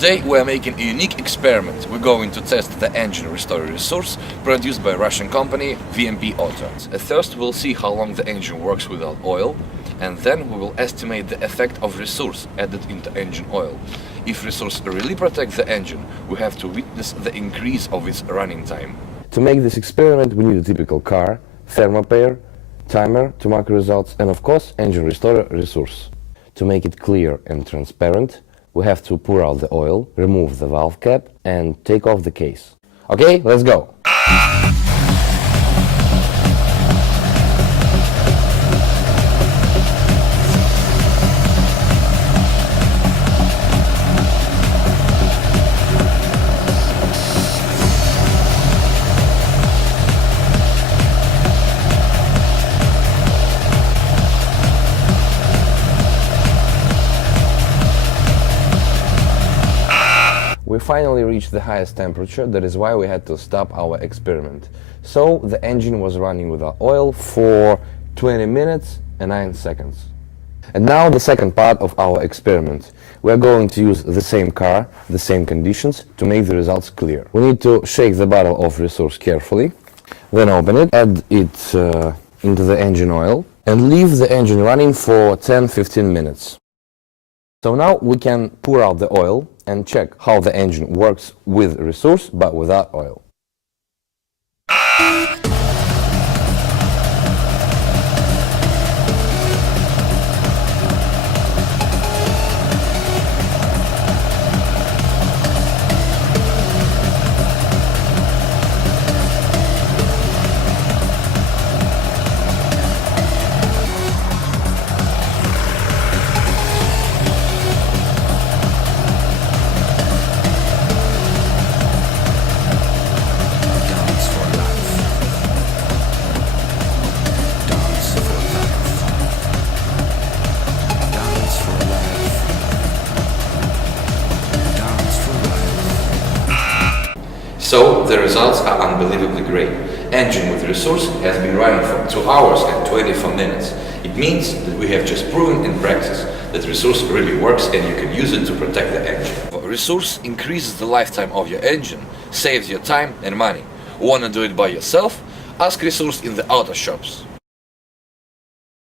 Today we are making a unique experiment. We're going to test the engine Restore resource produced by Russian company VMP Auto. At first we'll see how long the engine works without oil, and then we will estimate the effect of resource added into engine oil. If resource really protects the engine, we have to witness the increase of its running time. To make this experiment we need a typical car, thermopare, timer to mark results, and of course engine Restore resource. To make it clear and transparent, we have to pour out the oil, remove the valve cap and take off the case. Okay, let's go! We finally reached the highest temperature, that is why we had to stop our experiment. So the engine was running without oil for 20 minutes and 9 seconds. And now the second part of our experiment. We are going to use the same car, the same conditions, to make the results clear. We need to shake the bottle of resource carefully, then open it, add it into the engine oil, and leave the engine running for 10-15 minutes. So now we can pour out the oil and check how the engine works with resource but without oil. So the results are unbelievably great. Engine with resource has been running for 2 hours and 24 minutes. It means that we have just proven in practice that resource really works and you can use it to protect the engine. Resource increases the lifetime of your engine, saves your time and money. Want to do it by yourself? Ask resource in the auto shops.